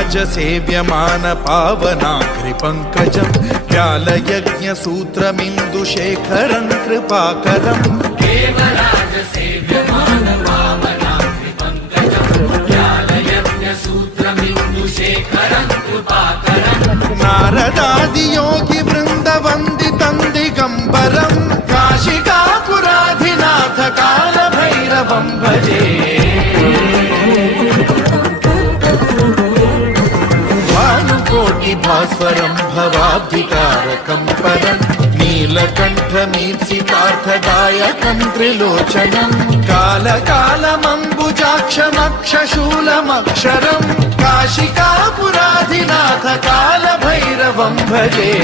देवराजसेव्यमान पावनाघ्रिपङ्कजं व्यालयज्ञसूत्रमिन्दुशेखरं कृपाकरम् देवराजसेव्यमान पावनाघ्रिपङ्कजं व्यालयज्ञसूत्रमिन्दुशेखरं कृपाकरम् नारदादियोगिवृन्दवन्दितं दिगम्बरं काशिकापुराधिनाथ कालभैरवं भजे भास्वरं भवाब्धिकारकं परं नीलकण्ठमीप्सितार्थदायकं त्रिलोचनं कालकालमम्बुजाक्षमक्षशूलमक्षरं काशिकापुराधिनाथ कालभैरवं भजे।